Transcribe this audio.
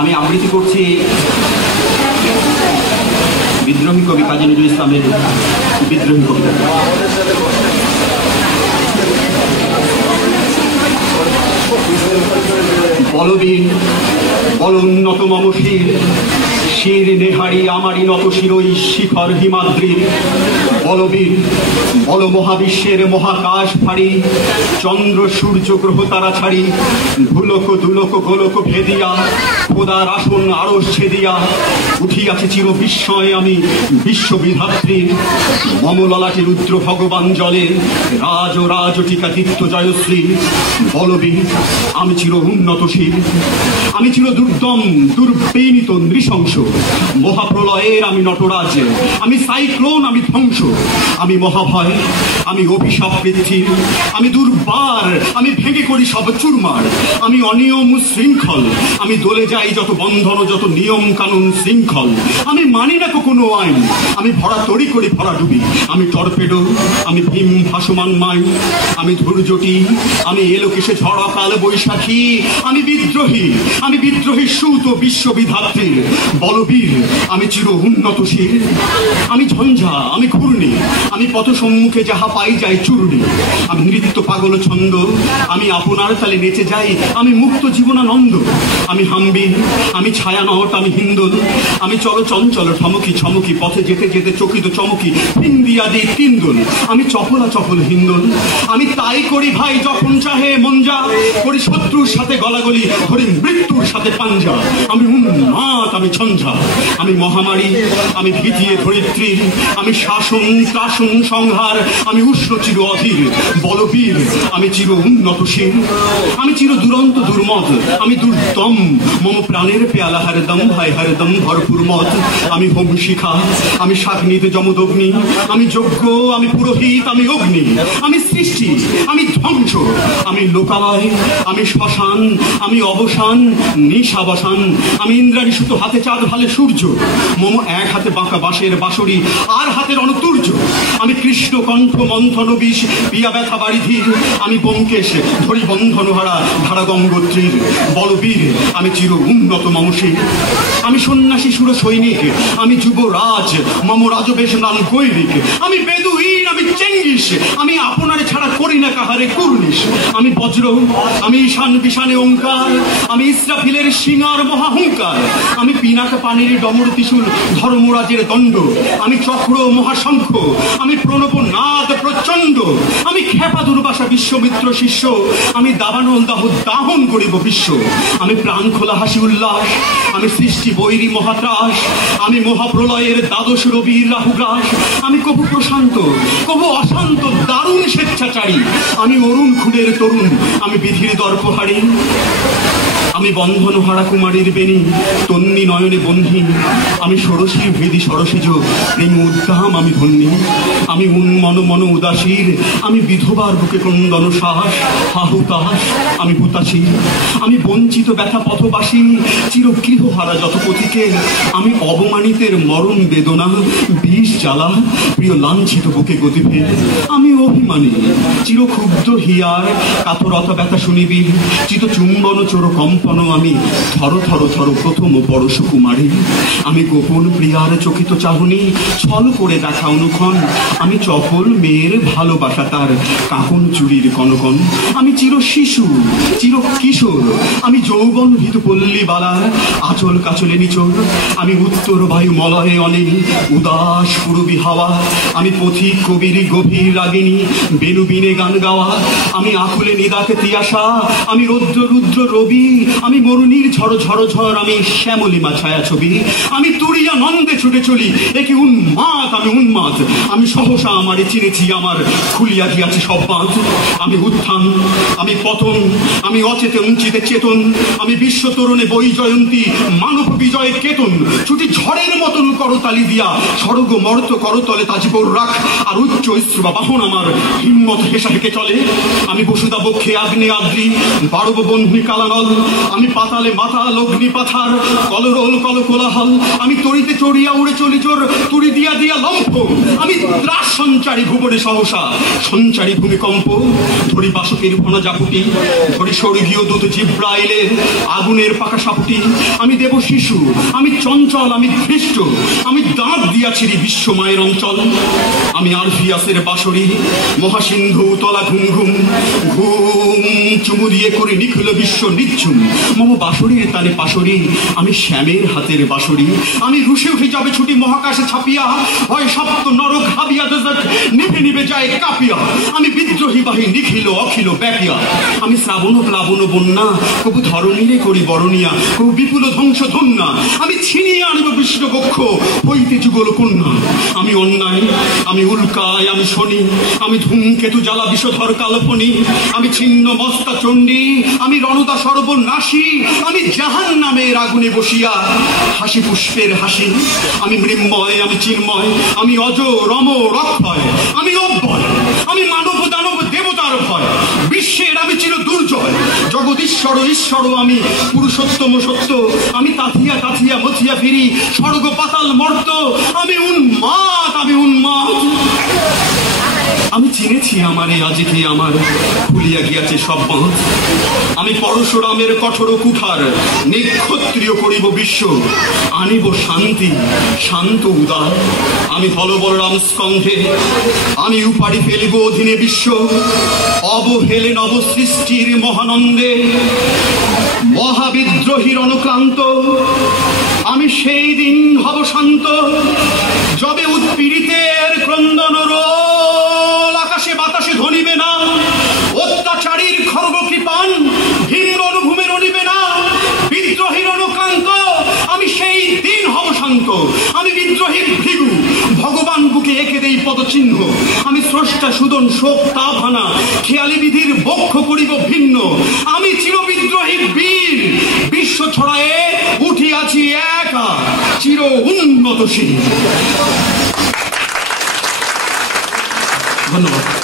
আমি আবৃত্তি করছি বিদ্রোহী কবি কাজী নজরুল ইসলামের বিদ্রোহী কবিতা। বলবীর বল উন্নত মম শির, শির নেহারি আমারই নত শিরই শিখর হিমাদ্রির। বলবীর বল মহাবিশ্বের মহাকাশ ফাড়ি, চন্দ্র সূর্য গ্রহ তারা ছাড়ি, ভুলক দুলক গোলক ভেদিয়া, খোদার আসন আরশ ছেদিয়া, উঠিয়াছে চির বিস্ময় আমি বিশ্ববিধাত্রীর। মম ললাটে রুদ্র ভগবান জলে, রাজ ও রাজ টিকাদিত্য জয়শ্রী। বলবীর আমি চির উন্নতশীল, আমি চির দুর্দম দুর্বিনীত নৃশংস। মহাপ্রলয়ের আমি নটরাজ, আমি সাইক্লোন, আমি ধ্বংস। আমি মহাভয়, আমি অভিশাপ বৃদ্ধির, আমি দুর্বার, আমি ভেঙে করি সব চুরমার। আমি অনিয়ম শৃঙ্খল, আমি দলে যাই যত বন্ধন যত নিয়ম কানুন শৃঙ্খল। আমি মানি না কোনো আইন, আমি ভরা তড়ি করি ভরা ডুবি। আমি টর্পেডো, আমি ভীম ভাসমান মাই। আমি ধৈর্যটি, আমি এলোকেশে ঝড় কাল বৈশাখী। আমি বিদ্রোহী, আমি বিদ্রোহী সুত বিশ্ববিধাত্রীর। বলবীর আমি চির উন্নতশীল, আমি ঝঞ্ঝা, আমি ঘূর্ণি, আমি পথ সম্মুখে যাহা পাই যাই চূর্ণি। আমি নৃত্য পাগল ছন্দ, আমি আপনার তালে নেচে যাই, আমি মুক্ত জীবনানন্দ। আমি হাম্বিন, আমি ছায়ানট, আমি হিন্দোল, আমি চল চঞ্চল ঠমকি ছমকি, পথে যেতে যেতে চকিত চমকি হিন্দিয়া দি তিনদোল। আমি চপলা চপল হিন্দোল, আমি তাই করি ভাই যখন চাহে মঞ্জা, করি শত্রুর সাথে গলাগলি, ধরি মৃত্যুর সাথে পাঞ্জা। আমি উন্মাদ, আমি ঝঞ্ঝা, আমি মহামারী, আমি ভীতিয়ে ধরিত্রীর। আমি শাসন শাসন সংহার, আমি উষ্ণ চির অধীর। বলবীর আমি চির উন্নতশীল, আমি চির দুরন্ত দুর্মদ, আমি দুর্দম। মম প্রাণের পেয়ালা হরদম ভাই হরদম ভরপুর মদ। আমি হোম শিখা, আমি শাগ্নিত যমদগ্নি, আমি যজ্ঞ, আমি পুরোহিত, আমি অগ্নি। আমি সৃষ্টি, আমি ধ্বংস, আমি লোকালয়, আমি শ্মশান, আমি অবসান নিশাবসান। আমি ইন্দ্রাণী সুতো, হাতে চাঁদ ভালে সূর্য। মম এক হাতে বাঁকা বাঁশের বাঁশরি, আর হাতের অনুতুর্য। আমি কৃষ্ণ কণ্ঠ মন্থন বিষ, পিয়া ব্যথা বাড়িধীর। আমি ব্যোমকেশ, ধরি বন্ধনহারা ধারা গঙ্গোত্রীর। বলবীর আমি চির উন্নত মমশীল, আমি সন্ন্যাসী সুর সৈনিক, আমি যুবরাজ, মম রাজবেশ নাম গৈরিক। আমি বেদুইন, আমি চেঙ্গিস, আমি আপনারে ছাড়া করি না কাহারে কুর্নিশ। আমি বজ্র, আমি ঈশান বিশানে ওঙ্কার, আমি ইসরাফিলের সিঙ্গার মহাহুঙ্কার। আমি পিনাক পানির ডমর ত্রিশূল, ধর্মরাজের দণ্ড। আমি চক্র মহাশঙ্খ, আমি প্রণব নাদ প্রচণ্ড। আমি খেপা দুর্বাসা বিশ্বমিত্র শিষ্য, আমি দাবানল দাহ দাহন করিব বিশ্ব। আমি প্রাণ খোলা হাসি উল্লাস, আমি সৃষ্টি বৈরী মহাত্রাস। আমি মহাপ্রলয়ের দ্বাদশ রবির রাহুগ্রাস। আমি কবু প্রশান্ত, কবু অশান্ত দারুণ স্বেচ্ছাচারী। আমি অরুণ খুনের তরুণ, আমি বিধির দর্পহারী। আমি বন্ধন হারা কুমারীর বেণী, তন্নি নয়নে বন্ধী। আমি ষোড়শীর ভেদি সরসিজ, প্রেম উদ্দাম আমি ধন্যী। আমি উন্মন মন উদাসীর, আমি বিধবার বুকে ক্রন্দন শ্বাস হাহুতাস। আমি হুতাশী, আমি বঞ্চিত ব্যথা পথবাসী, চির গৃহহারা যত পথিকে। আমি অবমানিতের মরণ বেদনা, বিষ জ্বালা প্রিয় লাঞ্ছিত বুকে গতিভেদ। আমি অভিমানী, চির ক্ষুব্ধ হিয়ার, কাতরতা ব্যথা শুনিবি। চিত চুম্বন চোর কম্পন, আমি থর থর থর প্রথম পরশ কুমারী। আমি গোপন প্রিয়ার চকিত চাহনি, ছল করে দেখা অনুক্ষণ। আমি চপল মেয়ের ভালোবাসা তার কাকন চুরির কনকন। আমি চির শিশু, চির কিশোর, আমি যৌবন ভীত পল্লী বালার আচল কাচলে নিচোর। আমি উত্তর বায়ু মলয়ে অনিল, উদাস পূরবী হাওয়া। আমি পথিক কবির গভীর রাগিনী, বেনুবিনে গান গাওয়া। আমি আকুলে নিদাকে তিয়াসা, আমি রৌদ্র রুদ্র রবি। আমি মরুনির ঝড় ঝড় ঝড়, আমি শ্যামলিমা ছায়া ছবি। আমি তুরিয়া নন্দে ছুটে চলি, একে উন্মাদ, আমি উন্মাদ। আমি সহসা আমারে চিনেছি, আমার খুলিয়া দিয়াছে সব বাঁধ। আমি উত্থান, আমি পতন, আমি অচেতন চিতে চেতন। আমি বিশ্ব তরুণে বই জয়ন্তী, মানব বিজয়ের কেতন। ছুটি ঝড়ের মতন করতালি দিয়া, স্বর্গ মর্ত করতলে তাজপুর রাখ। আর উচ্চ ইস্রবা বাহন আমার হিম্মত হেসা হেঁকে চলে। আমি বসুদা বক্ষে আগ্নে আদ্রি, বাড়ব বন্ধি কালানল। আমি পাতালে মাতাল অগ্নি পাথার, কলরোল কল কোলাহল, আমি তরিতে চড়িয়া উড়ে চলি জোর, তুড়ি দিয়া দিয়া লম্ফ, আমি ত্রাস সঞ্চারী ভুবনে সহসা, সঞ্চারী ভূমিকম্প, ধরি বাসকের ঘনা জাপুটি, ধরি স্বর্গীয় দূত জিব্রাইলে আগুনের পাকা সাপুটি, আমি দেব শিশু, আমি চঞ্চল, আমি ধৃষ্ট, আমি দাঁত দিয়াছিরি বিশ্বমায়ের অঞ্চল, আমি আরফিয়াসের বাঁশরি, মহাসিন্ধু তলা ঘুম ঘুম ঘুম চুমু দিয়ে করে নিখিল বিশ্ব নিচ্ছুম, মম বাঁশরির তানে পাশরি, আমি শ্যামের হাতের বাঁশরি, আমি রুশে উঠে যাবে ছুটি মহাকাশে ছাপিয়া, হয় সপ্ত নরক হাবিয়া দেজক নিভে নিভে যায় কাঁপিয়া, আমি বিদ্রোহী বাহী নিখিল অখিল ব্যাপিয়া, আমি শ্রাবণ প্লাবন বন্যা, কবু ধরণীরে করি বরণিয়া, কবু বিপুল ধ্বংস ধন্যা, আমি ছিনিয়ে আনব বিষ্ণু বক্ষ হইতে যুগল কন্যা, আমি অন্যায়, আমি উল্কায়, আমি শনি, আমি ধূমকেতু জ্বালা বিষধর কালপনি, আমি ছিন্ন মস্তা চণ্ডী, আমি রণদা সর্বনাশী, আমি জাহান নামের আগুনে বসিয়া হাসি পুষ্পের হাসি, আমি মৃন্ময়, আমি চিন্ময়, আমি অজ রম রক্ষয়, আমি অব্যয়, আমি মানব দানব দেবতার ভয়, বিশ্বের আমি চির দুর্জয়, জগদীশ্বর ঈশ্বর, আমি পুরুষোত্তম সত্য, আমি তাথিয়া তাথিয়া মথিয়া ফিরি স্বর্গ পাতাল মর্ত, আমি উন্মাদ, আমি উন্মাদ, আমি চিনেছি আমারে আজকে আমার খুলিয়া গিয়াছে সব বাঁধ, আমি পরশুরামের কঠোর কুঠার নিক্ষত্রিয় করিব বিশ্ব, আনিব শান্তি শান্ত উদার, আমি হল বলরাম স্কন্ধে, আমি উপাড়ি ফেলিব অধীনে বিশ্ব, অবহেলে নব সৃষ্টির মহানন্দে, মহাবিদ্রোহীর অনুক্লান্ত, আমি সেই দিন হব শান্ত, যবে উৎপীড়িতের ক্রন্দন রোল আকাশে বাতাসে ধনিবে না, অত্যাচারীর খর্গ কৃপান ভিন্ন অনুভূমে রনিবে না, বিদ্রোহীর অনুক্রান্ত, আমি সেই দিন হব শান্ত, আমি বিদ্রোহীর ভৃগু, ভগবান বুকে এঁকে দেই পদচিহ্ন, আমি স্রষ্টা সুদন শোক তাভানা, খেয়ালি বিধির বক্ষ করিব ভিন্ন, আমি চিরবিদ্রোহী বীর, বিশ্ব ছড়ায়ে উঠিয়াছি একা চির উন্নতশীল। ধন্যবাদ।